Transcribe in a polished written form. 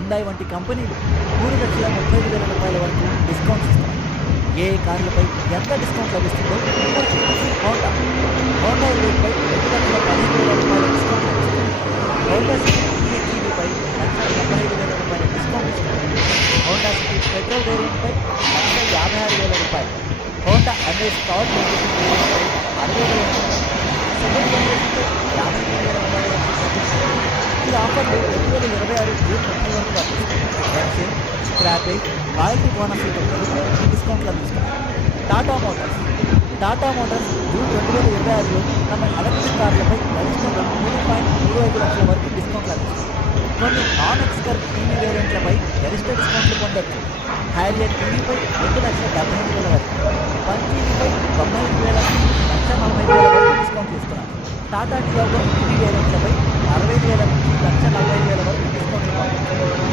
Hyundai వంటి కంపెనీలు 3,35,000 రూపాయల వరకు డిస్కౌంట్స్ ఇస్తున్నాయి. ఏ కార్లపై ఎంత డిస్కౌంట్ లభిస్తుందో ఇప్పుడు చూద్దాం. హోండా హోండా ఎలిట్పై 2,15,000 రూపాయల డిస్కౌంట్ లభిస్తుంది. హోండా సిటీ PHEVపై 1,75,000 రూపాయల డిస్కౌంట్ ఇస్తుంది. హోండా సిటీ పెట్రోల్ వేరియంట్పై 1,56,000 రూపాయలు. హోండా అమేజ్ పవర్ జనరేషన్ వేరియంట్పై 60,000 రూపాయలు. సెకండ్ జనరేషన్పై 50,000 రూపాయల వరకు తగ్గిస్తుంది. ఈ ఆఫర్లు 2026 జూన్ 30 వరకు వర్తిస్తాయి. ఎక్స్చేంజ్, స్క్రాపేజ్, రాయల్టీ బోనస్లతో కలిపి ఈ డిస్కౌంట్లు అందిస్తున్నాయి. టాటా మోటార్స్ జూన్ 2026లో తమ ఎలక్ట్రిక్ కార్లపై గరిష్టంగా 3.35 లక్షల వరకు డిస్కౌంట్లు అందిస్తుంది. కొన్ని నాన్ ఎక్స్కర్ టీవీ వేరియంట్లపై గరిష్ట డిస్కౌంట్లు పొందొచ్చు. హ్యారియర్ టీవీపై 2,75,000 వరకు, వన్ టీవీపై 95,000 నుంచి 1,40,000 వరకు డిస్కౌంట్లు ఇస్తున్నారు. టాటా టియాగో టీవీ వేరియంట్లపై 60,000 నుంచి 1,40,000 వరకు డిస్కౌంట్లు పొందొచ్చు.